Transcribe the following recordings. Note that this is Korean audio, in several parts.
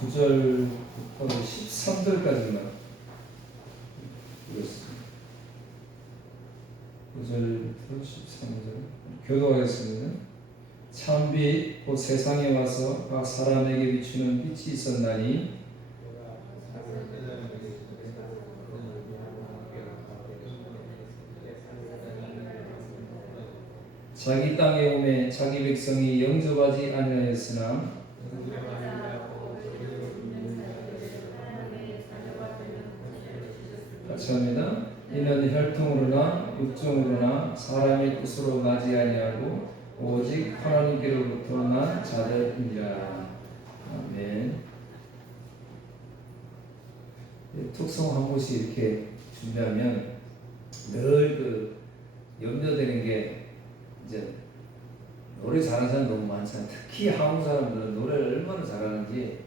9절부터 13절까지만 읽었습니다. 9절부터 13절 교도하겠습니다. 참빛 곧 세상에 와서 각 사람에게 비추는 빛이 있었나니 자기 땅에 오매 자기 백성이 영접하지 아니하였으나 같이 합니다. 이는 혈통으로나 육종으로나 사람의 뜻으로 나지 아니하고 오직 하나님께로부터 난 자들이니라. 아멘. 특성 한 곳이 이렇게 준비하면 늘 그 염려되는 게 이제 노래 잘하는 사람 너무 많잖아요. 특히 한국 사람들은 노래를 얼마나 잘하는지.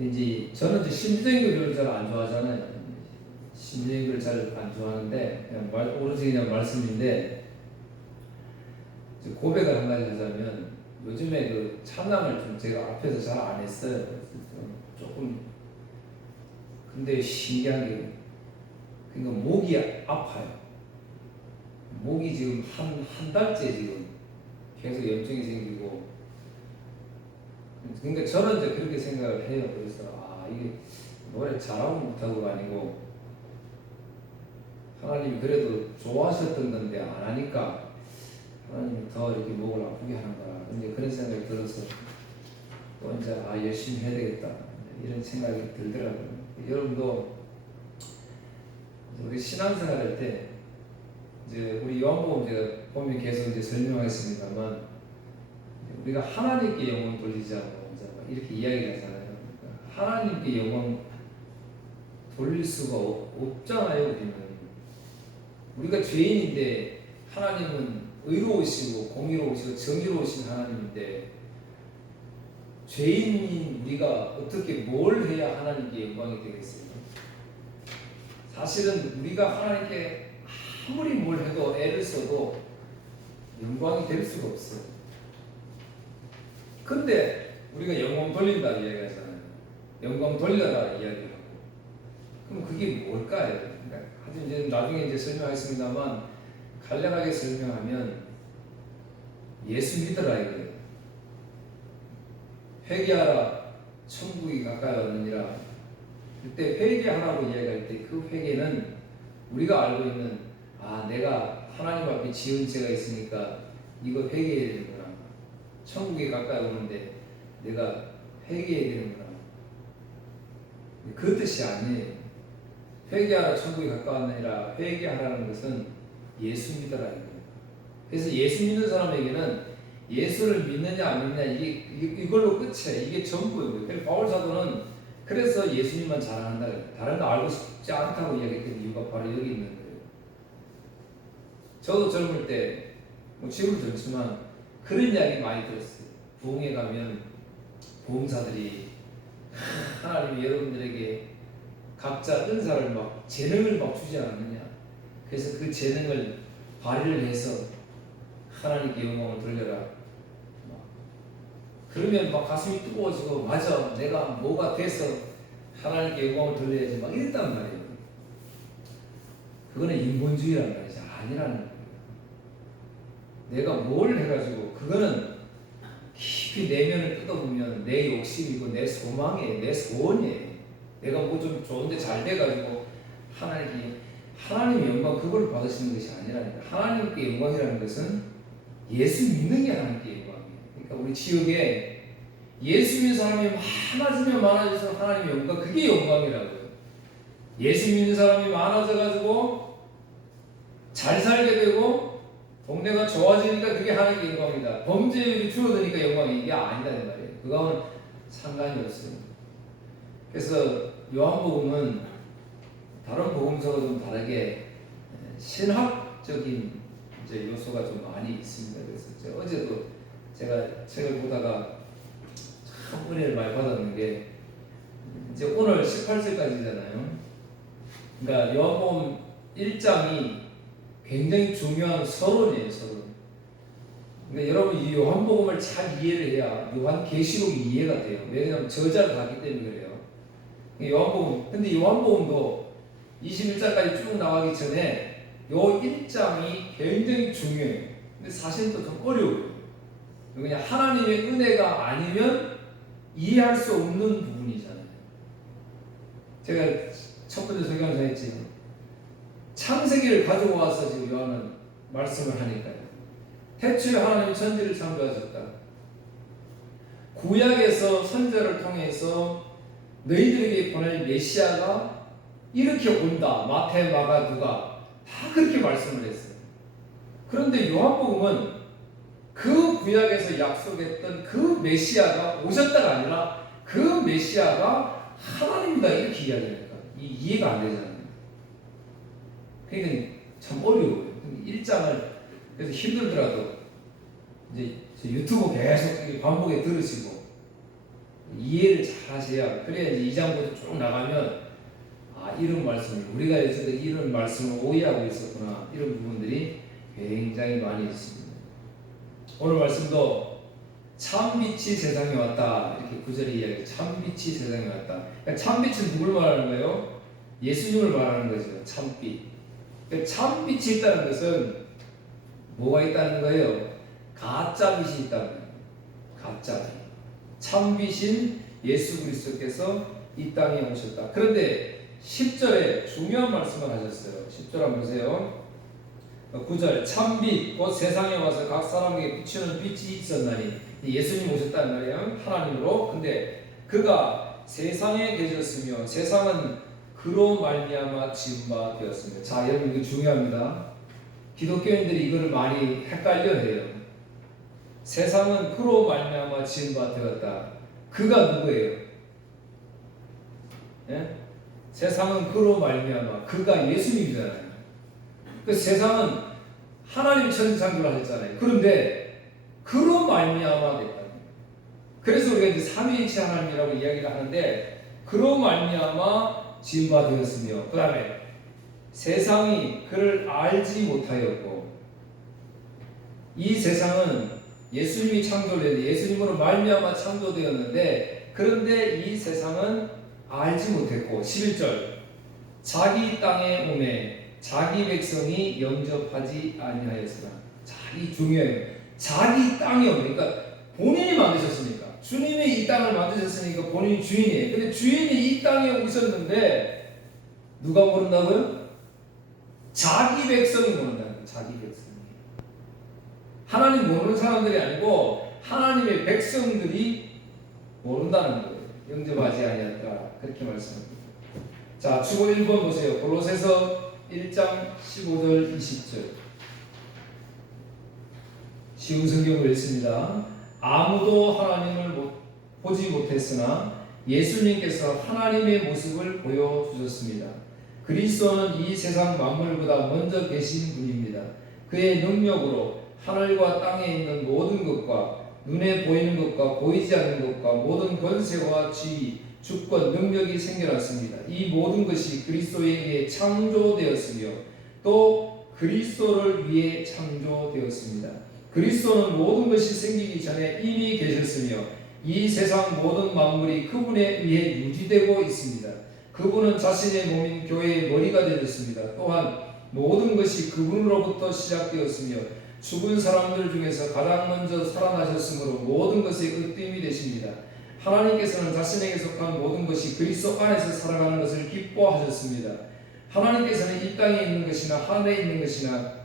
이제 저는 이제 심리적인 걸 잘 안 좋아하잖아요. 심리적인 걸 잘 안 좋아하는데 그냥 오로지 그냥 말씀인데 고백을 한 가지 하자면 요즘에 그 찬양을 좀 제가 앞에서 잘 안 했어요. 조금 근데 신기한 게 그러니까 목이 아파요. 목이 지금 한 달째 지금 계속 염증이 생기고 그러니까 저는 이제 그렇게 생각을 해요. 그래서 이게 노래 잘하고 못하고가 아니고 하나님이 그래도 좋아하셨던 건데 안 하니까 하나님이 더 이렇게 목을 아프게 하는구나. 이제 그런 생각이 들어서 또 이제 열심히 해야 되겠다 이런 생각이 들더라고요. 여러분도 우리 신앙생활 할 때 이제 우리 요한복음 제가 보면 계속 이제 설명하겠습니다만 우리가 하나님께 영광 돌리자고 이렇게 이야기를 하잖아요. 하나님께 영광 돌릴 수가 없잖아요. 우리가 죄인인데 하나님은 의로우시고 공의로우시고 정의로우신 하나님인데 죄인인 우리가 어떻게 뭘 해야 하나님께 영광이 되겠어요? 사실은 우리가 하나님께 아무리 뭘 해도 애를 써도 영광이 될 수가 없어요. 근데 우리가 영광 돌린다 이야기하잖아요. 영광 돌려라 이야기하고. 그럼 그게 뭘까요? 그러니까 아주 이제 나중에 이제 설명하겠습니다만 간략하게 설명하면 예수 믿어라 이거예요. 회개하라 천국이 가까이 왔느니라. 그때 회개하라고 이야기할 때 그 회개는 우리가 알고 있는 내가 하나님 앞에 지은 죄가 있으니까 이거 회개해야 되는구나. 천국에 가까이 오는데 내가 회개해야 되는구나. 그 뜻이 아니에요. 회개하라 천국에 가까웠느니라. 회개하라는 것은 예수 믿어라 이거예요. 그래서 예수 믿는 사람에게는 예수를 믿느냐 안 믿느냐 이걸로 끝이에요. 이게 전부예요. 그래서 바울 사도는 그래서 예수님만 잘한다. 다른 거 알고 싶지 않다고 이야기했던 이유가 바로 여기 있는 거예요. 저도 젊을 때 지금도 젊지만 그런 이야기 많이 들었어요. 부흥회 가면 부흥사들이 하나님이 여러분들에게 각자 은사를 재능을 주지 않느냐. 그래서 그 재능을 발휘를 해서 하나님께 영광을 돌려라. 그러면 가슴이 뜨거워지고 맞아 내가 뭐가 돼서 하나님께 영광을 돌려야지 이랬단 말이에요. 그거는 인본주의란 말이죠. 아니라는 거예요. 내가 뭘 해가지고 그거는 깊이 내면을 뜯어보면 내 욕심이고 내 소망이에요. 내 소원이에요. 내가 뭐 좀 좋은데 잘 돼가지고 하나님의 영광 그걸 받으시는 것이 아니라니까. 하나님께 영광이라는 것은 예수 믿는 게 하나님께 영광이에요. 그러니까 우리 지역에 예수 믿는 사람이 많아지면 많아져서 하나님의 영광 그게 영광이라고요. 예수 믿는 사람이 많아져가지고 잘 살게 되고 동네가 좋아지니까 그게 하나님의 영광이다. 범죄율이 줄어드니까 영광이 이게 아니라는 말이에요. 그거는 상관이 없어요. 그래서 요한복음은 다른 복음서가 좀 다르게 신학적인 이제 요소가 좀 많이 있습니다. 그래서 어제도 제가 책을 보다가 참 은혜를 많이 받았는 게 이제 오늘 18절까지잖아요. 그러니까 요한복음 1장이 굉장히 중요한 서론이에요. 서론. 그러니까 여러분 이 요한복음을 잘 이해를 해야 요한계시록이 이해가 돼요. 왜냐하면 저자를 가기 때문에 그래요. 요한복음, 근데 요한복음도 21장까지 쭉 나가기 전에 요 1장이 굉장히 중요해요. 근데 사실은 또 좀 어려워요. 그냥 하나님의 은혜가 아니면 이해할 수 없는 부분이잖아요. 제가 첫 번째 설교하면서 했지. 창세기를 가지고 와서 지금 요한은 말씀을 하니까요. 태초에 하나님이 천지를 창조하셨다. 구약에서 선지자를 통해서 너희들에게 보낼 메시아가 이렇게 온다. 마태, 마가, 누가 다 그렇게 말씀을 했어요. 그런데 요한복음은 그 구약에서 약속했던 그 메시아가 오셨다가 아니라 그 메시아가 하나님이다 이렇게 이야기하니까 이해가 안 되잖아요. 그러니까 참 어려워요. 1장을 그래서 힘들더라도 이제 유튜브 계속 반복해 들으시고 이해를 잘 하셔야 그래야 이제 2장부터 쭉 나가면 이런 말씀을 우리가 여기서 이런 말씀을 오해하고 있었구나 이런 부분들이 굉장히 많이 있습니다. 오늘 말씀도 참빛이 세상에 왔다 이렇게 구절에 이야기해요. 참빛이 세상에 왔다. 그러니까 참빛은 누굴 말하는 거예요? 예수님을 말하는 거죠. 참빛. 그러니까 참빛이 있다는 것은 뭐가 있다는 거예요? 가짜빛이 있다는 거예요. 가짜빛. 참빛인 예수 그리스도께서 이 땅에 오셨다. 그런데 10절에 중요한 말씀을 하셨어요. 10절 한번 보세요. 9절 참빛 곧 세상에 와서 각 사람에게 비추는 빛이 있었나니 예수님 오셨다는 말이에요. 하나님으로. 근데 그가 세상에 계셨으며 세상은 그로 말미암아 지은 바 되었습니다. 자, 여러분 이거 중요합니다. 기독교인들이 이거를 많이 헷갈려 해요. 세상은 그로 말미암아 지은 바 되었다. 그가 누구예요? 예? 세상은 그로 말미암아 그가 예수님이잖아요. 그 세상은 하나님 천지창조를 하셨잖아요. 그런데 그로 말미암아 됐다. 그래서 우리가 이제 삼위일체 하나님이라고 이야기를 하는데 그로 말미암아 지은 바 되었으며 그 다음에 세상이 그를 알지 못하였고 이 세상은 예수님이 창조되었는데 예수님으로 말미암아 창조되었는데 그런데 이 세상은 알지 못했고 11절 자기 땅에 오매 자기 백성이 영접하지 아니하였으나. 자, 이 중요해요. 자기 땅에 오매 그러니까 본인이 만드셨으니까 주님이 이 땅을 만드셨으니까 본인이 주인이에요. 근데 주인이 이 땅에 오셨는데 누가 모른다고요? 자기 백성이 모른다는 거예요. 자기 백성이. 하나님 모르는 사람들이 아니고 하나님의 백성들이 모른다는 거예요. 영접하지 아니하였다. 그렇게 말씀합니다. 자, 주보 1번 보세요. 골로새서 1장 15절 20절. 쉬운 성경을 읽습니다. 아무도 하나님을 보지 못했으나 예수님께서 하나님의 모습을 보여주셨습니다. 그리스도는 이 세상 만물보다 먼저 계신 분입니다. 그의 능력으로 하늘과 땅에 있는 모든 것과 눈에 보이는 것과 보이지 않는 것과 모든 권세와 지위, 주권, 능력이 생겨났습니다. 이 모든 것이 그리스도에게 창조되었으며 또 그리스도를 위해 창조되었습니다. 그리스도는 모든 것이 생기기 전에 이미 계셨으며 이 세상 모든 만물이 그분에 의해 유지되고 있습니다. 그분은 자신의 몸인 교회의 머리가 되셨습니다. 또한 모든 것이 그분으로부터 시작되었으며 죽은 사람들 중에서 가장 먼저 살아나셨으므로 모든 것의 으뜸이 되십니다. 하나님께서는 자신에게 속한 모든 것이 그리스도 안에서 살아가는 것을 기뻐하셨습니다. 하나님께서는 이 땅에 있는 것이나 하늘에 있는 것이나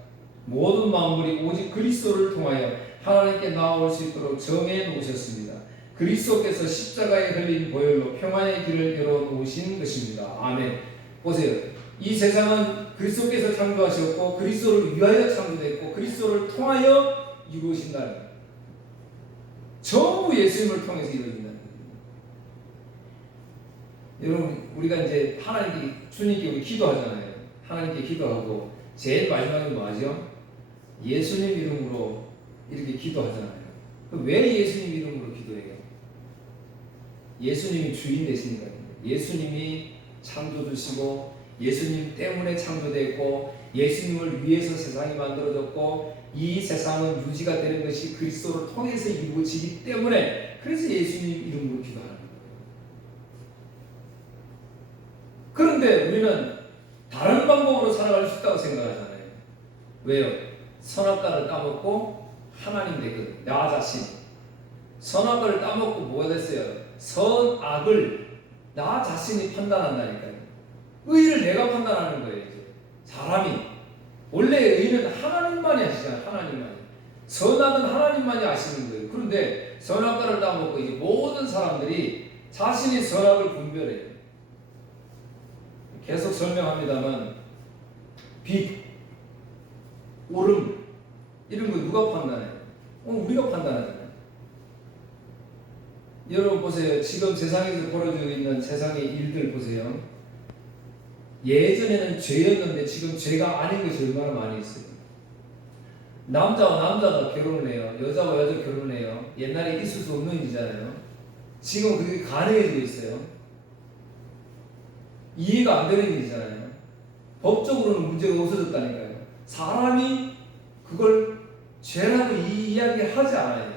모든 만물이 오직 그리스도를 통하여 하나님께 나아올 수 있도록 정해 놓으셨습니다. 그리스도께서 십자가에 흘린 보혈로 평안의 길을 열어놓으신 것입니다. 아멘. 보세요. 이 세상은 그리스도께서 창조하셨고 그리스도를 위하여 창조됐고 그리스도를 통하여 이루어진다는 거예요. 전부 예수님을 통해서 이루어진다는 거예요. 여러분 우리가 이제 하나님께 주님께 우리 기도하잖아요. 하나님께 기도하고 제일 마지막에 뭐하죠? 예수님 이름으로 이렇게 기도하잖아요. 왜 예수님 이름으로 기도해요? 예수님이 주인 되시니까요. 예수님이 창조주시고 예수님 때문에 창조되었고 예수님을 위해서 세상이 만들어졌고 이 세상은 유지가 되는 것이 그리스도를 통해서 이루어지기 때문에 그래서 예수님 이름으로 기도하는 거예요. 그런데 우리는 다른 방법으로 살아갈 수 있다고 생각하잖아요. 왜요? 선악과를 따먹고 하나님 되거든. 나 자신. 선악과를 따먹고 뭐가 됐어요? 선악을 나 자신이 판단한다니까요. 의를 내가 판단하는 거예요. 이제. 사람이. 원래 의는 하나님만이 아시잖아요. 하나님만이. 선악은 하나님만이 아시는 거예요. 그런데 선악과를 따먹고 이제 모든 사람들이 자신이 선악을 분별해요. 계속 설명합니다만 빛, 오름 이런 거 누가 판단해요? 우리가 판단하잖아요. 여러분 보세요. 지금 세상에서 벌어지고 있는 세상의 일들 보세요. 예전에는 죄였는데 지금 죄가 아닌 것이 얼마나 많이 있어요. 남자와 남자가 결혼을 해요. 여자와 여자 결혼을 해요. 옛날에 있을 수 없는 일이잖아요. 지금 그게 가능해지고 있어요. 이해가 안 되는 일이잖아요. 법적으로는 문제가 없어졌다니까요. 사람이 그걸 죄라고 이야기를 하지 않아요.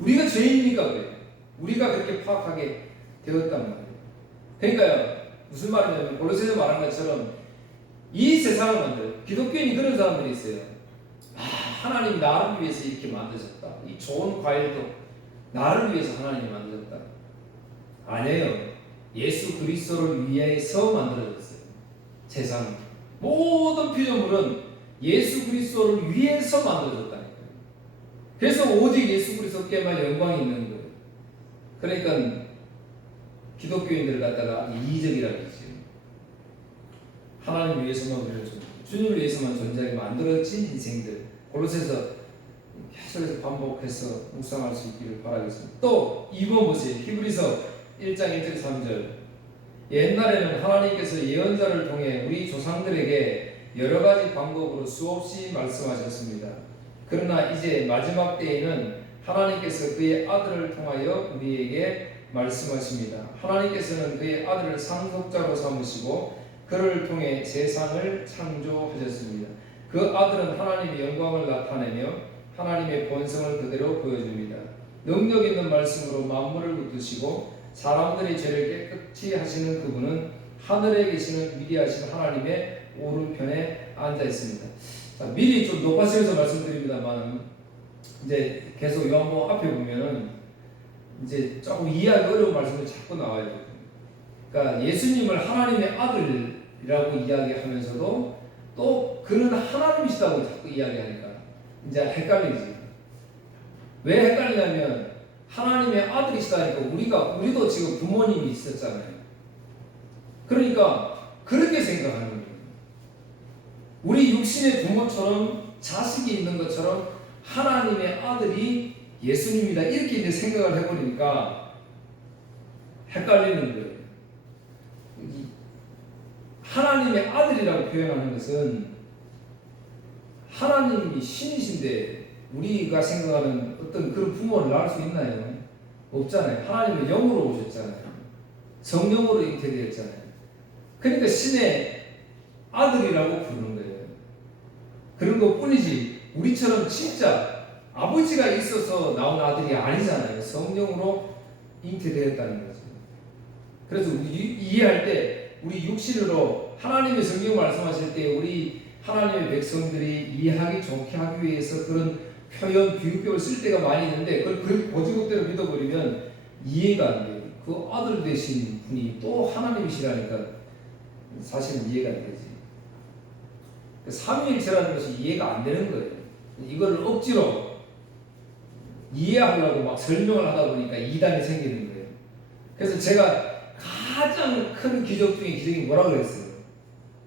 우리가 죄인이니까 그래요. 우리가 그렇게 파악하게 되었단 말이에요. 그러니까요. 무슨 말이냐면 골로새서 말한 것처럼 이 세상을 만들어요. 기독교인이 그런 사람들이 있어요. 하나님이 나를 위해서 이렇게 만드셨다. 이 좋은 과일도 나를 위해서 하나님이 만드셨다. 아니에요. 예수 그리스도를 위해서 만들어졌어요. 세상 모든 피조물은 예수 그리스도를 위해서 만들어졌다니까요. 그래서 오직 예수 그리스도께만 영광이 있는 거예요. 그러니까 기독교인들을 갖다가 이기적이라고 했죠. 하나님 위해서만 주님을 위해서만 존재하게 만들어진 인생들. 골로새서 계속해서 반복해서 묵상할 수 있기를 바라겠습니다. 또 2번 보세요. 히브리서 1장 1절 3절. 옛날에는 하나님께서 예언자를 통해 우리 조상들에게 여러 가지 방법으로 수없이 말씀하셨습니다. 그러나 이제 마지막 때에는 하나님께서 그의 아들을 통하여 우리에게 말씀하십니다. 하나님께서는 그의 아들을 상속자로 삼으시고 그를 통해 세상을 창조하셨습니다. 그 아들은 하나님의 영광을 나타내며 하나님의 본성을 그대로 보여줍니다. 능력 있는 말씀으로 만물을 붙드시고 사람들의 죄를 깨끗이 하시는 그분은 하늘에 계시는 위대하신 하나님의 오른편에 앉아 있습니다. 자, 미리 좀 높아지면서 말씀드립니다만 이제 계속 요한복음 앞에 보면은 이제 조금 이해하기 어려운 말씀이 자꾸 나와요. 그러니까 예수님을 하나님의 아들이라고 이야기하면서도 또 그는 하나님이시다고 자꾸 이야기하니까 이제 헷갈리지. 왜 헷갈리냐면 하나님의 아들이시다니까 우리도 지금 부모님이 있었잖아요. 그러니까 그렇게 생각하는 거예요. 우리 육신의 부모처럼 자식이 있는 것처럼 하나님의 아들이 예수님이다 이렇게 이제 생각을 해버리니까 헷갈리는 거예요. 하나님의 아들이라고 표현하는 것은 하나님이 신이신데 우리가 생각하는 어떤 그런 부모를 낳을 수 있나요? 없잖아요. 하나님은 영으로 오셨잖아요. 성령으로 잉태되었잖아요. 그러니까 신의 아들이라고 부르는 거예요. 그런 것 뿐이지 우리처럼 진짜 아버지가 있어서 나온 아들이 아니잖아요. 성령으로 잉태되었다는 거죠. 그래서 우리 이해할 때 우리 육신으로 하나님의 성경 말씀하실 때 우리 하나님의 백성들이 이해하기 좋게 하기 위해서 그런 표현, 비유법을 쓸 때가 많이 있는데 그걸 그 고지급대로 믿어버리면 이해가 안 돼요. 그 아들 되신 분이 또 하나님이시라니까 사실은 이해가 안 되지. 삼위일체라는 것이 이해가 안 되는 거예요. 이거를 억지로 이해하려고 막 설명을 하다 보니까 이단이 생기는 거예요. 그래서 제가 가장 큰 기적 중에 기적이 뭐라고 그랬어요?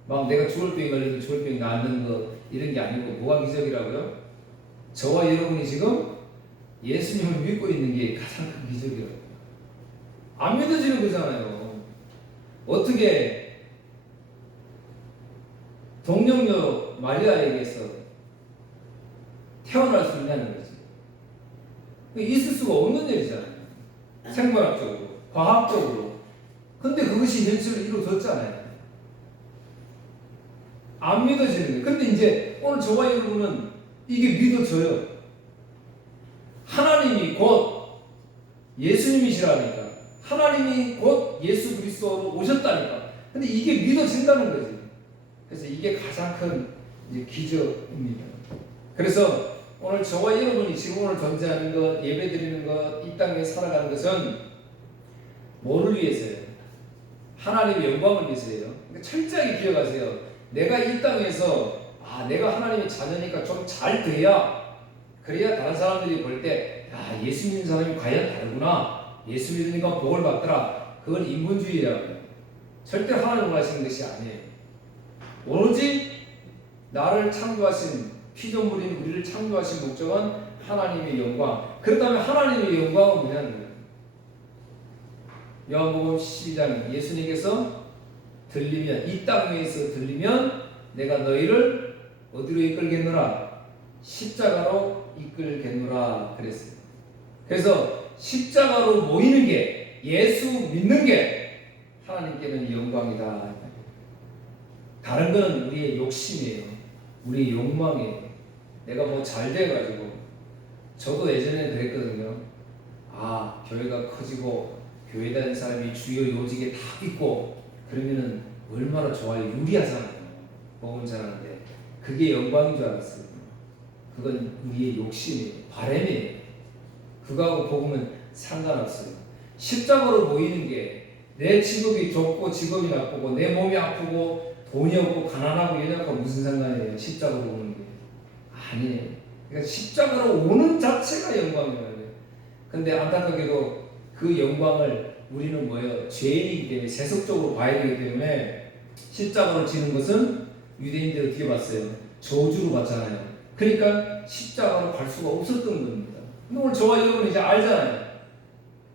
막 내가 죽을 병이 걸려도 죽을 병이 낫는 거 이런 게 아니고 뭐가 기적이라고요? 저와 여러분이 지금 예수님을 믿고 있는 게 가장 큰 기적이라고. 안 믿어지는 거잖아요. 어떻게 동정녀 마리아에게서 태어날 수 있냐는 거지. 있을 수가 없는 일이잖아요. 생물학적으로, 과학적으로. 근데 그것이 현실로 이루어졌잖아요. 안 믿어지는 거예요. 근데 이제 오늘 저와 여러분은 이게 믿어져요. 하나님이 곧 예수님이시라니까. 하나님이 곧 예수 그리스도로 오셨다니까. 근데 이게 믿어진다는 거지. 그래서 이게 가장 큰 이제 기적입니다. 그래서 오늘 저와 여러분이 지금 오늘 존재하는 것, 예배드리는 것, 이 땅에 살아가는 것은 뭐를 위해서요? 하나님의 영광을 위해서예요. 그러니까 철저하게 기억하세요. 내가 이 땅에서 내가 하나님의 자녀니까 좀 잘 돼야, 그래야 다른 사람들이 볼 때 예수 믿는 사람이 과연 다르구나, 예수 믿으니까 복을 받더라. 그건 인본주의라고 해요. 절대 하나님 원하시는 것이 아니에요. 오로지 나를 창조하신 피조물인 우리를 창조하신 목적은 하나님의 영광. 그렇다면 하나님의 영광은 뭐냐는 거예요. 요한복음 12장 예수님께서 들리면, 이 땅 위에서 들리면 내가 너희를 어디로 이끌겠노라? 십자가로 이끌겠노라 그랬어요. 그래서 십자가로 모이는 게, 예수 믿는 게 하나님께는 영광이다. 다른 거는 우리의 욕심이에요. 우리의 욕망이에요. 내가 뭐 잘 돼가지고, 저도 예전에 그랬거든요. 교회가 커지고 교회 다니는 사람이 주요 요직에 다 있고 그러면은 얼마나 좋아요. 유리하잖아요. 복음 전하는데. 그게 영광인 줄 알았어요. 그건 우리의 욕심이에요. 바람이에요. 그거하고 복음은 상관없어요. 십자가로 모이는 게, 내 직업이 좁고 직업이 나쁘고 내 몸이 아프고 돈이 없고 가난하고 이러니까 무슨 상관이에요? 십자가로 오는 게 아니에요. 그러니까 십자가로 오는 자체가 영광이에요. 근데 안타깝게도 그 영광을 우리는 뭐예요? 죄인이기 때문에 세속적으로 봐야 되기 때문에 십자가로 지는 것은 유대인들이 어떻게 봤어요? 저주로 봤잖아요. 그러니까 십자가로 갈 수가 없었던 겁니다. 근데 오늘 저와 여러분은 이제 알잖아요.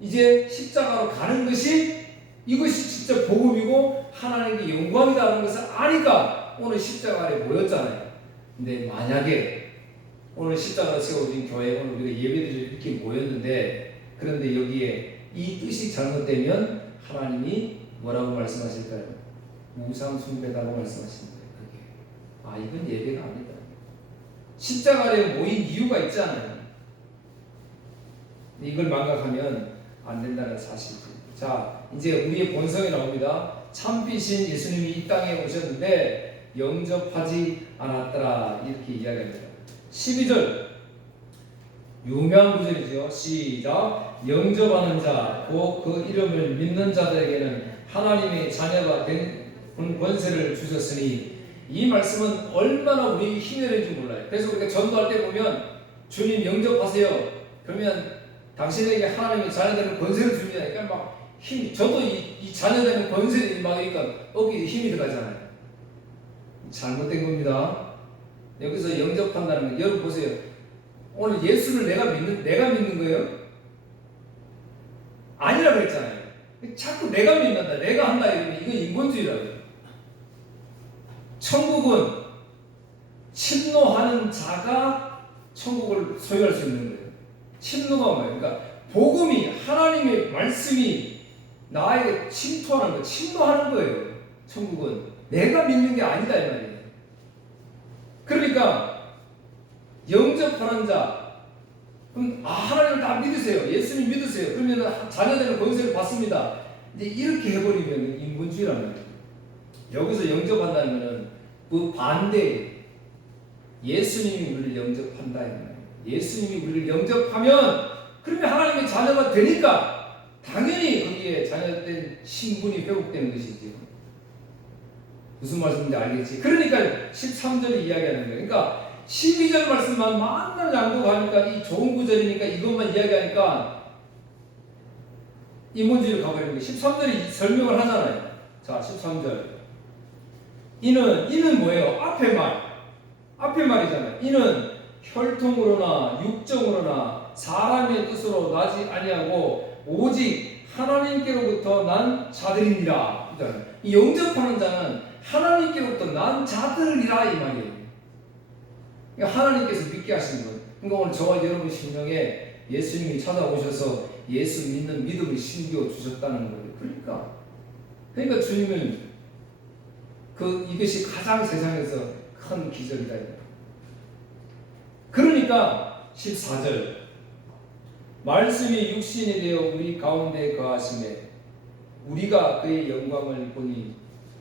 이제 십자가로 가는 것이, 이것이 진짜 복음이고 하나님께 영광이라는 것을 아니까 오늘 십자가 아래 모였잖아요. 근데 만약에 오늘 십자가로 세워진 교회, 오늘 우리가 예배드리러 이렇게 모였는데, 그런데 여기에 이 뜻이 잘못되면 하나님이 뭐라고 말씀하실까요? 우상 숭배다고 말씀하시는 거예요. 이건 예배가 아니다. 십자가 아래 모인 이유가 있잖아요. 이걸 망각하면 안 된다는 사실이죠. 자, 이제 우리의 본성이 나옵니다. 참빛인 예수님이 이 땅에 오셨는데 영접하지 않았더라, 이렇게 이야기합니다. 12절 유명한 구절이죠. 시작. 영접하는 자, 곧 그 이름을 믿는 자들에게는 하나님의 자녀가 된 권세를 주셨으니, 이 말씀은 얼마나 우리 힘이 되는지 몰라요. 그래서 우리가 전도할 때 보면 주님 영접하세요. 그러면 당신에게 하나님의 자녀되는 권세를 줍니다. 그러니까 막 힘이, 저도 이 자녀되는 권세를 막으니까 어깨에 힘이 들어가잖아요. 잘못된 겁니다. 여기서 영접한다는 건, 여러분 보세요. 오늘 예수를 내가 믿는 거예요? 아니라고 했잖아요. 자꾸 내가 믿는다, 내가 한다 이러면 이건 인본주의라고요. 천국은 침노하는 자가 천국을 소유할 수 있는 거예요. 침노가 뭐예요? 그러니까 복음이, 하나님의 말씀이 나에게 침투하는 거예요. 침노하는 거예요. 천국은 내가 믿는 게 아니다 이 말이에요. 그러니까 영접하는 자, 그럼 하나님을 다 믿으세요. 예수님 믿으세요. 그러면 자녀되는 권세를 받습니다. 이제 이렇게 해버리면 인본주의라는 거예요. 여기서 영접한다는 것은 그 반대, 예수님이 우리를 영접한다 이 말이에요. 예수님이 우리를 영접하면 그러면 하나님의 자녀가 되니까 당연히 거기에 자녀된 신분이 회복되는 것이죠. 무슨 말씀인지 알겠지? 그러니까 13절이 이야기하는 거예요. 그러니까 12절 말씀만 만날 양도하니까, 이 좋은 구절이니까 이것만 이야기하니까 인본주의로 가버리는 거예요. 13절이 설명을 하잖아요. 자, 13절. 이는 뭐예요? 앞에 말이잖아요. 이는 혈통으로나 육정으로나 사람의 뜻으로 나지 아니하고 오직 하나님께로부터 난 자들이니라. 이 영접하는 자는 하나님께로부터 난 자들이라 이 말이에요. 그러니까 하나님께서 믿게 하시는 거예요. 그러니까 오늘 저와 여러분 심령에 예수님이 찾아오셔서 예수 믿는 믿음을 심겨 주셨다는 거예요. 그러니까 주님은 이것이 가장 세상에서 큰 기적이다. 그러니까 14절 말씀이 육신이 되어 우리 가운데 거하심에 우리가 그의 영광을 보니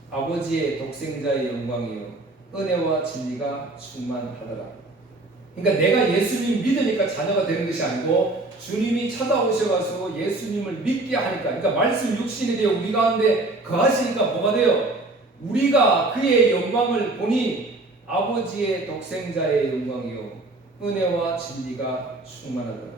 아버지의 독생자의 영광이요 은혜와 진리가 충만하더라. 그러니까 내가 예수님 믿으니까 자녀가 되는 것이 아니고 주님이 찾아오셔가지고 예수님을 믿게 하니까, 그러니까 말씀 육신이 되어 우리 가운데 거하시니까 뭐가 돼요? 우리가 그의 영광을 보니 아버지의 독생자의 영광이요 은혜와 진리가 충만하더라.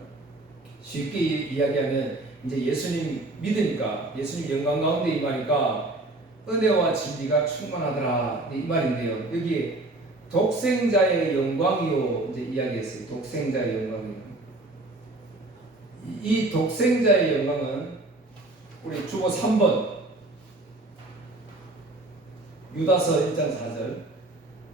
쉽게 이야기하면 이제 예수님 믿으니까 예수님 영광 가운데 임하니까 은혜와 진리가 충만하더라 이 말인데요. 여기 독생자의 영광이요 이제 이야기했어요. 독생자의 영광이요. 이 독생자의 영광은 우리 주보 3번 유다서 1장 4절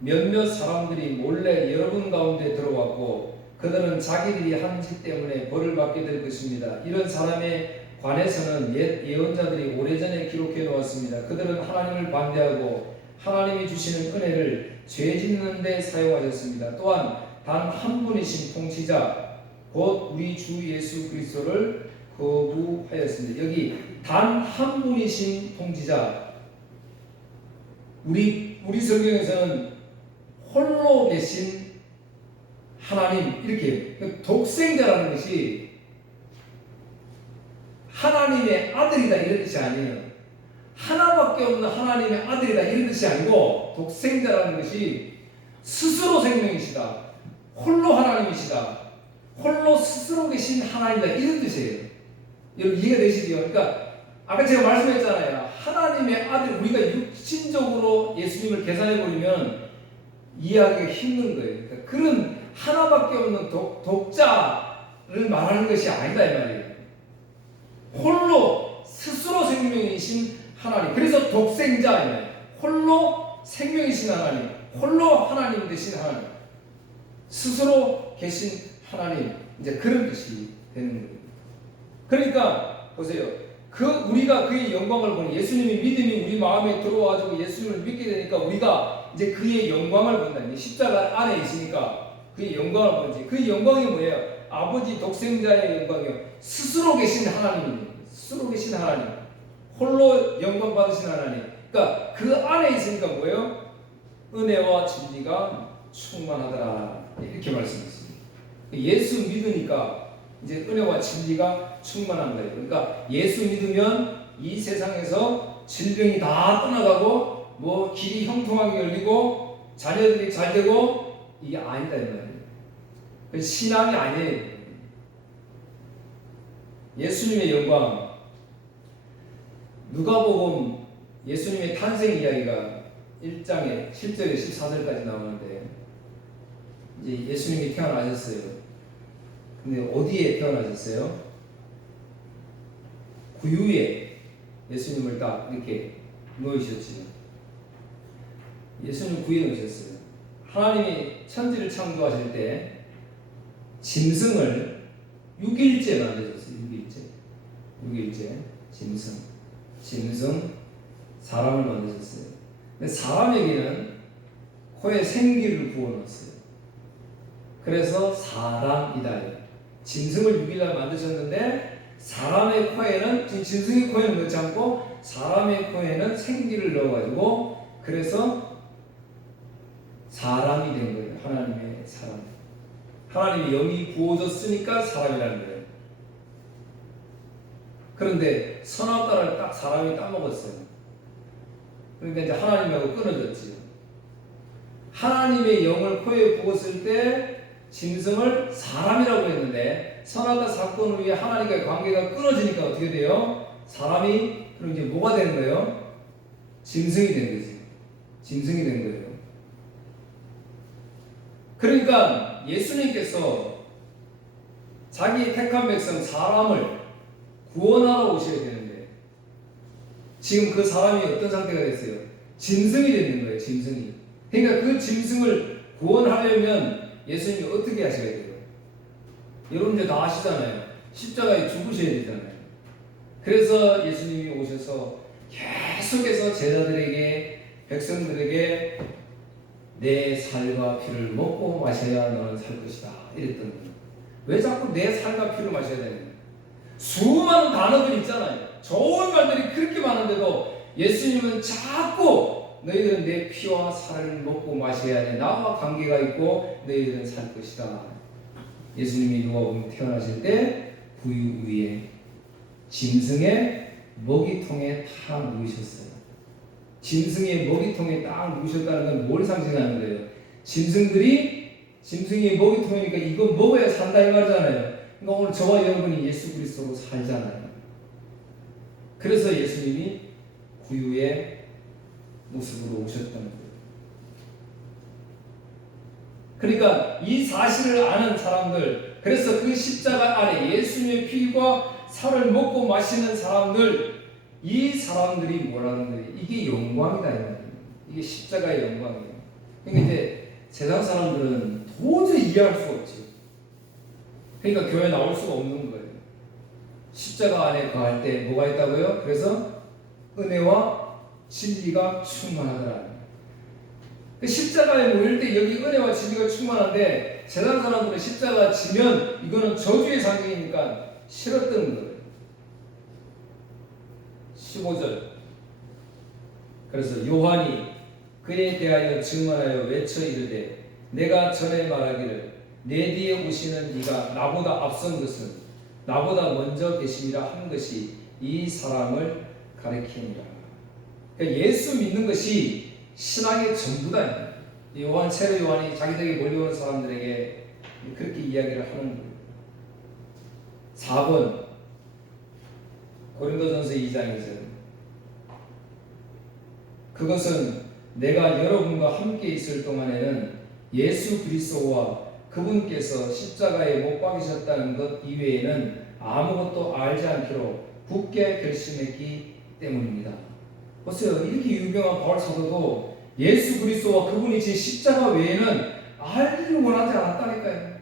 몇몇 사람들이 몰래 여러분 가운데 들어왔고 그들은 자기들이 한 짓 때문에 벌을 받게 될 것입니다. 이런 사람에 관해서는 옛 예언자들이 오래전에 기록해 놓았습니다. 그들은 하나님을 반대하고 하나님이 주시는 은혜를 죄 짓는 데 사용하셨습니다. 또한 단 한 분이신 통치자 곧 우리 주 예수 그리스도를 거부하였습니다. 여기 단 한 분이신 통치자, 우리 성경에서는 홀로 계신 하나님 이렇게 독생자라는 것이 하나님의 아들이다 이런 뜻이 아니에요. 하나밖에 없는 하나님의 아들이다 이런 뜻이 아니고 독생자라는 것이 스스로 생명이시다, 홀로 하나님이시다, 홀로 스스로 계신 하나님이다 이런 뜻이에요. 여러분 이해가 되시죠? 그러니까 아까 제가 말씀했잖아요. 하나님의 아들, 우리가 육신적으로 예수님을 계산해버리면 이해하기가 힘든 거예요. 그러니까 그런 하나밖에 없는 독자를 말하는 것이 아니다 이 말이에요. 홀로 스스로 생명이신 하나님, 그래서 독생자예요. 홀로 생명이신 하나님, 홀로 하나님 되신 하나님, 스스로 계신 하나님, 이제 그런 뜻이 되는 거예요. 그러니까 보세요. 우리가 그의 영광을 보니 예수님의 믿음이 우리 마음에 들어와가지고 예수님을 믿게 되니까 우리가 이제 그의 영광을 본다. 십자가 안에 있으니까 그의 영광을 보지. 그의 영광이 뭐예요? 아버지 독생자의 영광이요. 스스로 계신 하나님, 스스로 계신 하나님, 홀로 영광 받으신 하나님. 그러니까 그 안에 있으니까 뭐예요? 은혜와 진리가 충만하더라. 이렇게 말씀했습니다. 예수 믿으니까 이제 은혜와 진리가 충만한 거예요. 그러니까 예수 믿으면 이 세상에서 질병이 다 떠나가고 뭐 길이 형통하게 열리고 자녀들이 잘 되고 이게 아니다 이 말이에요. 신앙이 아니에요. 예수님의 영광, 누가복음 예수님의 탄생 이야기가 1장에 7절에 14절까지 나오는데 이제 예수님이 태어나셨어요. 근데 어디에 태어나셨어요? 구유에 예수님을 딱 이렇게 놓으셨지요. 예수님 구유에 놓으셨어요. 하나님이 천지를 창조하실 때 짐승을 6일째 만드셨어요. 6일째 짐승 사람을 만드셨어요. 근데 사람에게는 코에 생기를 부어넣었어요. 그래서 사람이다. 짐승을 6일날 만드셨는데 사람의 코에는, 짐승의 코에는 넣지 않고 사람의 코에는 생기를 넣어가지고 그래서 사람이 된 거예요. 하나님의 사람. 하나님이 영이 부어졌으니까 사람이라는 거예요. 그런데 선악과를 딱 사람이 따먹었어요. 그러니까 이제 하나님하고 끊어졌지요. 하나님의 영을 코에 부었을 때 짐승을 사람이라고 했는데 선악과 사건 후에 하나님과의 관계가 끊어지니까 어떻게 돼요? 사람이 그럼 이제 뭐가 되는 거예요? 짐승이 된 거지. 짐승이 된 거예요. 그러니까 예수님께서 자기 택한 백성 사람을 구원하러 오셔야 되는데 지금 그 사람이 어떤 상태가 됐어요? 짐승이 되는 거예요. 짐승이. 그러니까 그 짐승을 구원하려면 예수님이 어떻게 하셔야 돼요? 여러분 이제 다 아시잖아요. 십자가에 죽으셔야 되잖아요. 그래서 예수님이 오셔서 계속해서 제자들에게, 백성들에게 내 살과 피를 먹고 마셔야 너는 살 것이다. 이랬던 거예요. 왜 자꾸 내 살과 피를 마셔야 되는 거예요? 수많은 단어들 있잖아요. 좋은 말들이 그렇게 많은데도 예수님은 자꾸 너희들은 내 피와 살을 먹고 마셔야 돼. 나와 관계가 있고 너희들은 살 것이다. 예수님이 누가복음 태어나실 때 부유 위에 짐승의 먹이통에 탁 누우셨어요. 짐승의 먹이통에 딱 누우셨다는 건 뭘 상징하는 거예요? 짐승이 먹이통이니까 이거 먹어야 산다 이 말이잖아요. 그러니까 오늘 저와 여러분이 예수 그리스도로 살잖아요. 그래서 예수님이 구유의 모습으로 오셨다는 거예요. 그러니까 이 사실을 아는 사람들, 그래서 그 십자가 아래 예수님의 피와 살을 먹고 마시는 사람들, 이 사람들이 뭐라는 거예요? 이게 영광이다 이 말이에요. 이게 십자가의 영광이에요. 그러니까 이제 세상 사람들은 도저히 이해할 수가 없죠. 그러니까 교회 나올 수가 없는 거예요. 십자가 안에 거할 때 뭐가 있다고요? 그래서 은혜와 진리가 충만하더라. 십자가에 모일 때 여기 은혜와 진리가 충만한데 세상 사람들은 십자가 지면 이거는 저주의 상징이니까 싫었던 거예요. 15절. 그래서 요한이 그에 대하여 증언하여 외쳐 이르되 내가 전에 말하기를 내 뒤에 오시는 이가 나보다 앞선 것은 나보다 먼저 계심이라 한 것이 이 사람을 가리키니라. 그러니까 예수 믿는 것이 신앙의 전부다. 요한, 세례 요한이 자기들에게 몰려온 사람들에게 그렇게 이야기를 하는 거예요. 4번 고린도전서 2장 2절. 그것은 내가 여러분과 함께 있을 동안에는 예수 그리스도와 그분께서 십자가에 못 박이셨다는 것 이외에는 아무것도 알지 않기로 굳게 결심했기 때문입니다. 보세요. 이렇게 유명한 바울 사도도 예수 그리스도와 그분이 진 십자가 외에는 알기를 원하지 않았다니까요.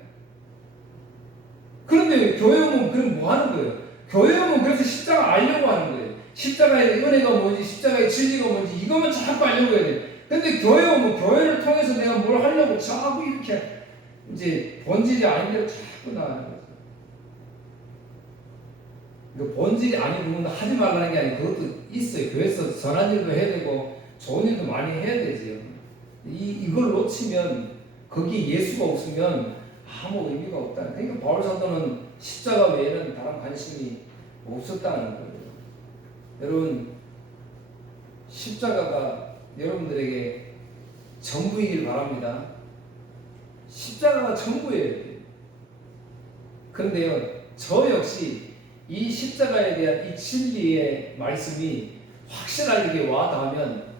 그런데 교회 오면 그럼 뭐 하는 거예요? 교회 오면 그래서 십자가 알려고 하는 거예요. 십자가의 은혜가 뭔지, 십자가의 진리가 뭔지 이것만 자꾸 알려고 해야 돼요. 근데 교회 오면 교회를 통해서 내가 뭘 하려고 자꾸 이렇게 이제 본질이 아닌 대로 자꾸 나가는 거죠. 그 본질이 아닌 부분은 하지 말라는 게 아니고 그것도 있어요. 교회에서 선한 일도 해야 되고 좋은 일도 많이 해야 되지요. 이걸 놓치면 거기에 예수가 없으면 아무 의미가 없다. 그러니까 바울 사도는 십자가 외에는 다른 관심이 없었다는 거예요. 여러분 십자가가 여러분들에게 전부이길 바랍니다. 십자가가 전부예요. 그런데요, 저 역시 이 십자가에 대한 이 진리의 말씀이 확실하게 와 닿으면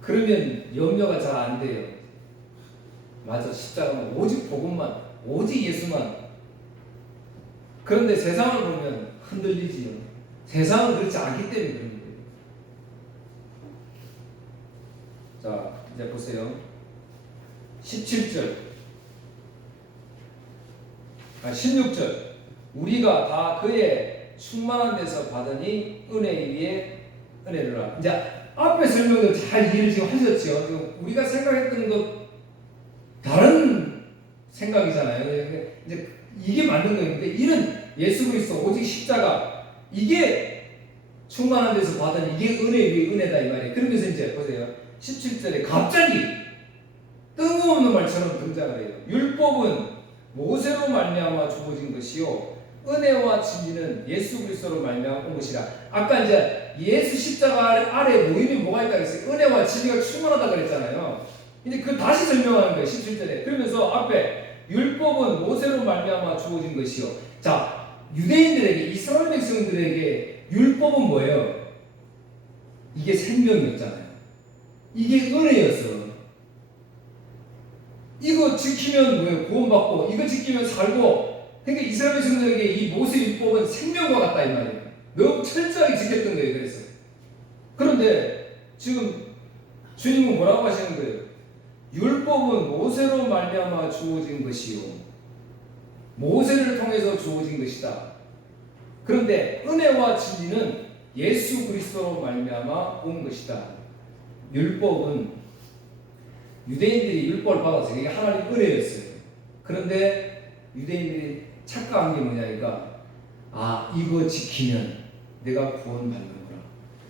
그러면 염려가 잘 안 돼요. 맞아, 십자가는 오직 복음만, 오직 예수만. 그런데 세상을 보면 흔들리지요. 세상은 그렇지 않기 때문에 그런 거예요. 자, 이제 보세요. 17절, 16절. 우리가 다 그의 충만한 데서 받으니 은혜 위에 은혜를 하라. 이제 앞에 설명을 잘 이해를 지금 하셨죠. 우리가 생각했던 것 다른 생각이잖아요. 이제 이게 맞는 거예요. 근데 이런 예수 그리스도 오직 십자가 이게 충만한 데서 받은 이게 은혜 위에 은혜다 이 말이에요. 그러면서 이제 보세요. 17절에 갑자기 뜬금없는 말처럼 등장을 해요. 율법은 모세로 말미암아 주어진 것이요 은혜와 진리는 예수 그리스도로 말미암아 온 것이라. 아까 이제 예수 십자가 아래 모임이 뭐가 있다 그랬어요. 은혜와 진리가 충만하다 그랬잖아요. 이제 그 다시 설명하는 거예요. 17절에. 그러면서 앞에 율법은 모세로 말미암아 주어진 것이요. 자, 유대인들에게, 이스라엘 백성들에게 율법은 뭐예요? 이게 생명이었잖아요. 이게 은혜였어. 이거 지키면 뭐예요? 구원받고, 이거 지키면 살고. 그러니까 이스라엘 백성들에게 이 모세 율법은 생명과 같다 이 말이에요. 너무 철저하게 지켰던 거예요. 그래서. 그런데 지금 주님은 뭐라고 하시는 거예요? 율법은 모세로 말미암아 주어진 것이요 모세를 통해서 주어진 것이다. 그런데 은혜와 진리는 예수 그리스도로 말미암아 온 것이다. 율법은 유대인들이 율법을 받았어요. 이게 하나님 은혜였어요. 그런데 유대인들이 착각한 게 뭐냐니까, 아, 이거 지키면 내가 구원받는구나,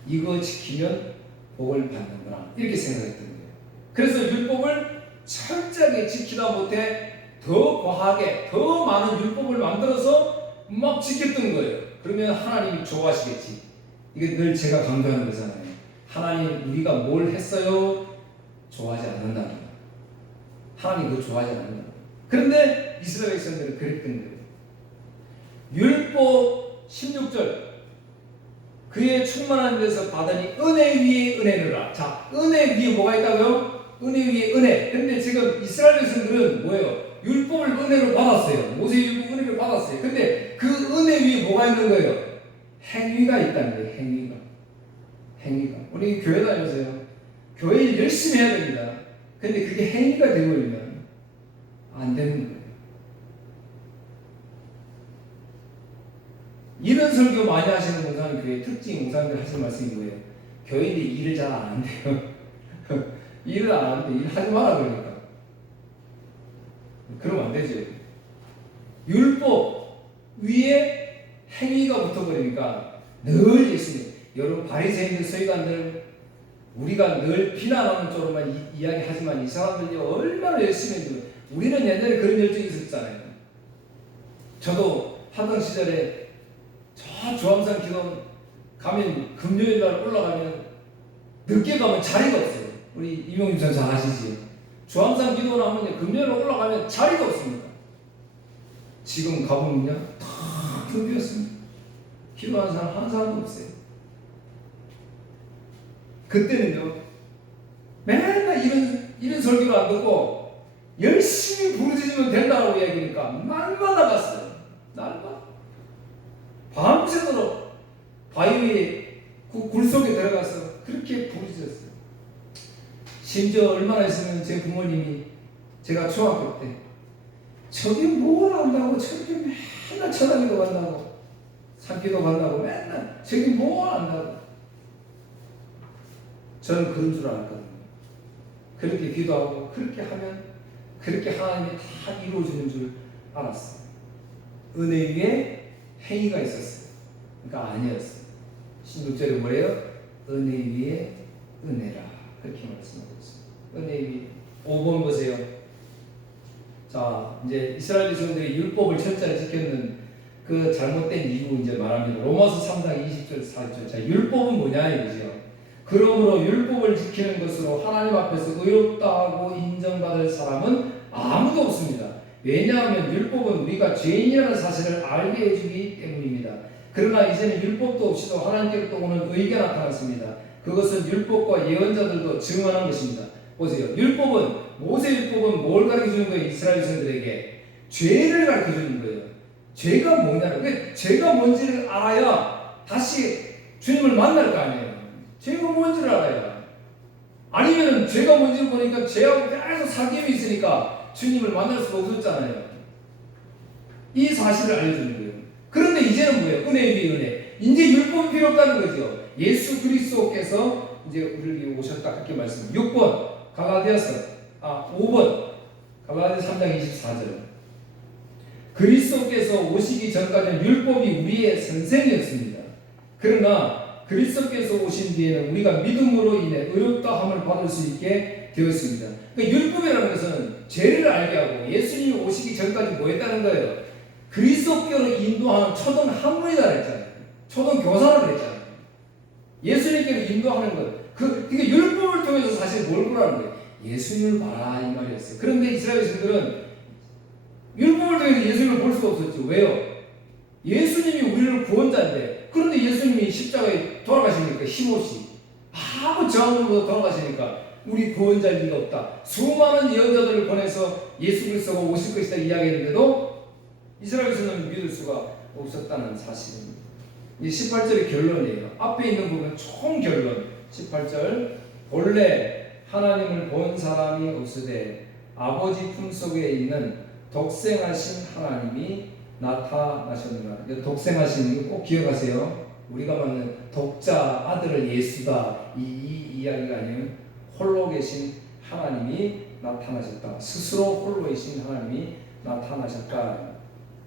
이거 지키면 복을 받는구나, 이렇게 생각했던 거예요. 그래서 율법을 철저하게 지키다 못해 더 과하게 더 많은 율법을 만들어서 막 지켰던 거예요. 그러면 하나님이 좋아하시겠지. 이게 늘 제가 강조하는 거잖아요. 하나님 우리가 뭘 했어요? 좋아하지 않는다. 하나님 그거 좋아하지 않는다. 그런데 이스라엘 백성들은 그랬던 거예요. 율법 16절, 그의 충만한 데서 받으니 은혜 위에 은혜를. 자, 은혜 위에 뭐가 있다고요? 은혜 위에 은혜. 근데 지금 이스라엘 백성들은 뭐예요? 율법을 은혜로 받았어요. 모세 율법 은혜를 받았어요. 근데 그 은혜 위에 뭐가 있는 거예요? 행위가 있다는 거예요. 행위가. 우리 교회 다니세요. 교회 일 열심히 해야 됩니다. 근데 그게 행위가 되어버리면 안 되는 거예요. 이런 설교 많이 하시는 목사님, 교회 특징 목사님들 하시는 말씀이 뭐예요? 교인들이 일을 잘 안 한대요. 일을 안 하는데 일하지 마라 그러니까. 그러면 안 되죠. 율법 위에 행위가 붙어버리니까 늘 예수님. 여러분 바리새인들, 서기관들, 우리가 늘 비난하는 쪽으로만 이야기하지만 이 사람들이 얼마나 열심히 했는지. 우리는 옛날에 그런 열정이 있었잖아요. 저도 하던 시절에 저 주암산 기도 가면 금요일 날 올라가면 늦게 가면 자리가 없어요. 우리 이명준 선수 아시지? 주암산 기도를 하면 금요일 올라가면 자리가 없습니다. 지금 가보면요 다 텅비었습니다. 기도하는 사람 한 사람도 없어요. 그때는요 맨날 이런 설교를 안 듣고 열심히 부르짖으면 된다고 이야기하니까 날마다 갔어요. 날마다 밤새도록 바위 위에 굴 속에 들어가서 그렇게 부르짖었어요. 심지어 얼마나 있으면 제 부모님이 제가 중학교 때 저기 뭘 안다고 저기 맨날 천안기도 간다고 산기도 간다고 맨날 저기 뭘 안다고. 저는 그런 줄 알았거든요. 그렇게 기도하고 그렇게 하면 그렇게 하나님이 다 이루어지는 줄 알았어요. 은혜 위에 행위가 있었어요. 그러니까 아니었어요. 16절에 뭐래요? 은혜 위에 은혜라, 그렇게 말씀하고 있습니다. 은혜 위에. 5번 보세요. 자, 이제 이스라엘 백성들이 율법을 철저히 지켰는 그 잘못된 이유 이제 말합니다. 로마서 3장 20절 40절. 자, 율법은 뭐냐 이거죠. 그러므로 율법을 지키는 것으로 하나님 앞에서 의롭다 하고 인정받을 사람은 아무도 없습니다. 왜냐하면 율법은 우리가 죄인이라는 사실을 알게 해주기 때문입니다. 그러나 이제는 율법도 없이도 하나님께로부터 오는 의가 나타났습니다. 그것은 율법과 예언자들도 증언한 것입니다. 보세요. 모세 율법은 뭘 가르쳐주는 거예요? 이스라엘 백성들에게 죄를 가르쳐주는 거예요. 죄가 뭐냐를. 그러니까 죄가 뭔지를 알아야 다시 주님을 만날 거 아니에요. 죄가 뭔지를 알아야. 아니면 죄가 뭔지를 보니까 죄하고 계속 사귐이 있으니까 주님을 만날 수가 없었잖아요. 이 사실을 알려주는 거예요. 그런데 이제는 뭐예요? 은혜 위에 은혜. 이제 율법이 필요 없다는 거죠. 예수 그리스도께서 이제 우리를 위해 오셨다, 그렇게 말씀. 6번 갈라디아서 5번 갈라디아서 3장 24절. 그리스도께서 오시기 전까지는 율법이 우리의 선생이었습니다. 그러나 그리스도께서 오신 뒤에는 우리가 믿음으로 인해 의롭다함을 받을 수 있게 되었습니다. 그러니까 율법이라는 것은 죄를 알게 하고 예수님이 오시기 전까지 뭐 했다는 거예요? 그리스도께로 인도하는 초등 학문이다 그랬잖아요. 초등 교사라 그랬잖아요. 예수님께로 인도하는 것. 그러니까 율법을 통해서 사실 뭘 보라는 거예요? 예수님을 봐라 이 말이었어요. 그런데 이스라엘 백성들은 율법을 통해서 예수님을 볼 수가 없었죠. 왜요? 예수님이 우리를 구원자인데, 그런데 예수님이 십자가에 돌아가시니까 힘없이 아무 저항으로 돌아가시니까 우리 구원자일 리가 없다. 수많은 예언자들을 보내서 예수 그리스도가 오실 것이다 이야기했는데도 이스라엘 백성들은 믿을 수가 없었다는 사실입니다. 이제 18절의 결론이에요. 앞에 있는 부분 총 결론. 18절. 본래 하나님을 본 사람이 없으되 아버지 품속에 있는 독생하신 하나님이 나타나셨느라. 독생하신 거 꼭 기억하세요. 우리가 말하는 독자 아들을 예수다 이 이야기가 아니에요. 홀로 계신 하나님이 나타나셨다. 스스로 홀로이신 하나님이 나타나셨다.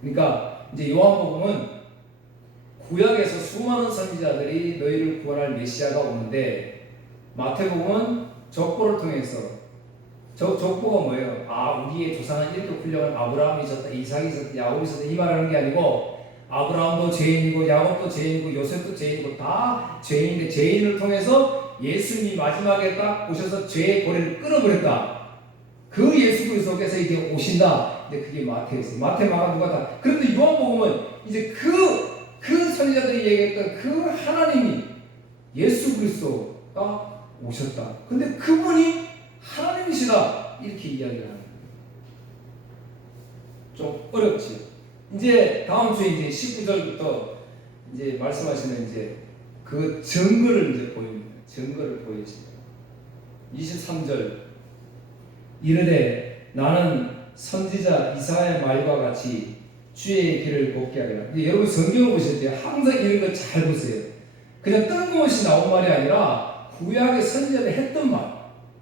그러니까 이제 요한복음은 구약에서 수많은 선지자들이 너희를 구원할 메시아가 오는데, 마태복음은 족보를 통해서, 족보가 뭐예요? 우리의 조상은 이렇게 훌륭한 아브라함이 있었다, 이삭이 있었다, 야곱이 있었다, 이 말하는 게 아니고, 아브라함도 죄인이고 야곱도 죄인이고 요셉도 죄인이고 다 죄인인데, 죄인을 통해서 예수님이 마지막에 딱 오셔서 죄의 고리를 끊어버렸다. 그 예수 그리스도께서 이제 오신다. 근데 그게 마태였어요. 마태, 마가, 누가 다. 그런데 요한복음은 이제 그 선지자들이 얘기했던 그 하나님이 예수 그리스도가 오셨다. 근데 그분이 하나님이시다. 이렇게 이야기를 하는 거예요. 좀 어렵지. 이제 다음 주에 이제 19절부터 이제 말씀하시는 이제 그 증거를 이제 보입니다. 증거를 보여집니다. 23절 이르되 나는 선지자 이사야의 말과 같이 주의 길을 걷게 하리라. 여러분 성경을 보실 때 항상 이런 거 잘 보세요. 그냥 뜬금없이 나온 말이 아니라 구약의 선지자들이 했던 말.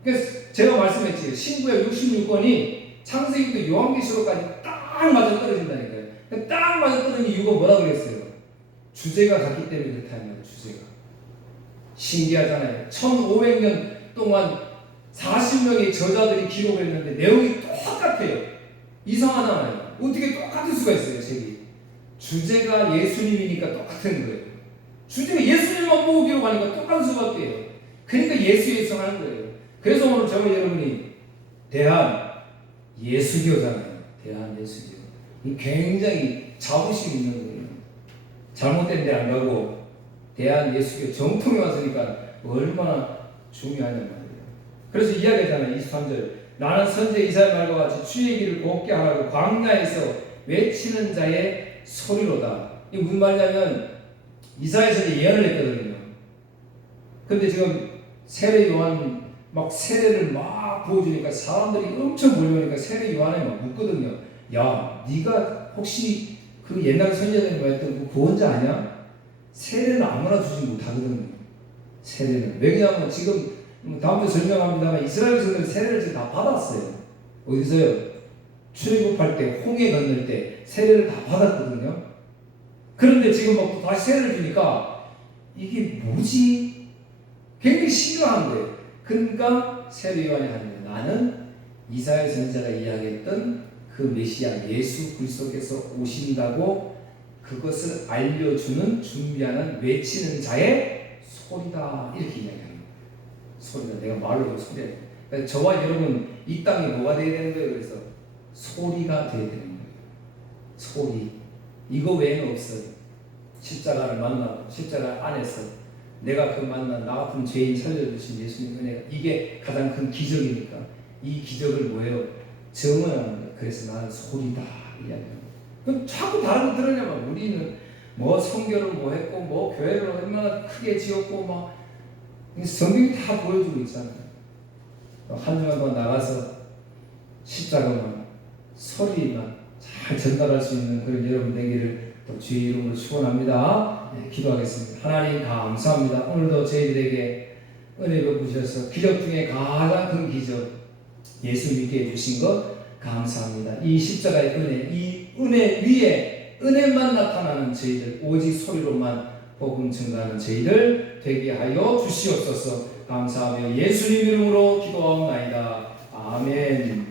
그래서 제가 말씀했지, 신구약 66권이 창세기부터 요한계시록까지 딱 맞아 떨어진다니까요. 딱 맞아 떨어진 이유가 뭐라 그랬어요? 주제가 같기 때문에 그렇다는 거예요. 주제가 신기하잖아요. 1500년 동안 40명의 저자들이 기록을 했는데 내용이 똑같아요. 이상하잖아요. 어떻게 똑같을 수가 있어요, 책이. 주제가 예수님이니까 똑같은 거예요. 주제가 예수님만 보고 기록하니까 똑같을 수밖에 해요. 그러니까 예수 하는 거예요. 그래서 오늘 저와 여러분이 대한 예수교잖아요. 대한 예수교. 굉장히 자부심 있는 거예요. 잘못된 데 안 가고 대한 예수교 정통에 왔으니까 얼마나 중요하냐 말이에요. 그래서 이야기하잖아요. 23절 나는 선지자 이사야 말과 같이 주의 길을 곱게 하라고 광야에서 외치는 자의 소리로다. 이게 무슨 말이냐면 이사야에서 예언을 했거든요. 근데 지금 세례 요한 막 세례를 막 부어주니까 사람들이 엄청 몰려오니까 세례 요한에 막 묻거든요. 야, 네가 혹시 그 옛날 선지자들이 말했던 그 구원자 아니야? 세례는 아무나 주지 못하거든요. 세례는. 왜냐하면 지금 다음 주에 설명합니다만 이스라엘 백성들은 세례를 지금 다 받았어요. 어디서요? 출애굽할 때, 홍해 건널 때 세례를 다 받았거든요. 그런데 지금 막 다시 세례를 주니까 이게 뭐지? 굉장히 신기한 거예요. 그러니까 세례 요한이 하는 거예요. 나는 이사야 선지자가 이야기했던 그 메시아 예수 그리스도께서 오신다고 그것을 알려주는, 준비하는, 외치는 자의 소리다. 이렇게 이야기합니다. 소리다. 내가 말로 소리야. 그러니까 저와 여러분 이 땅에 뭐가 되어야 되는 거예요? 그래서 소리가 되어야 되는 거예요. 소리. 이거 외에는 없어요. 십자가를 만나고 십자가 안에서 내가 그 만난 나 같은 죄인 살려주신 예수님 은혜가 이게 가장 큰 기적이니까 이 기적을 뭐예요? 증언하는 거예요. 그래서 나는 소리다 이야기합니다. 그럼 자꾸 다른 거 들으려면 우리는 뭐 성결을 뭐 했고 뭐 교회를 얼마나 크게 지었고 막 성경이 다 보여주고 있잖아요. 한 주간 동안 나가서 십자가만 소리만 잘 전달할 수 있는 그런 여러분 되기를 또 주의 이름으로 축원합니다. 네, 기도하겠습니다. 하나님 감사합니다. 오늘도 저희들에게 은혜 베푸셔서 기적 중에 가장 큰 기적 예수 믿게 해주신 것 감사합니다. 이 십자가의 은혜, 이 은혜 위에 은혜만 나타나는 저희들, 오직 소리로만 복음 증가하는 저희들 되게 하여 주시옵소서. 감사하며 예수님 이름으로 기도하옵나이다. 아멘.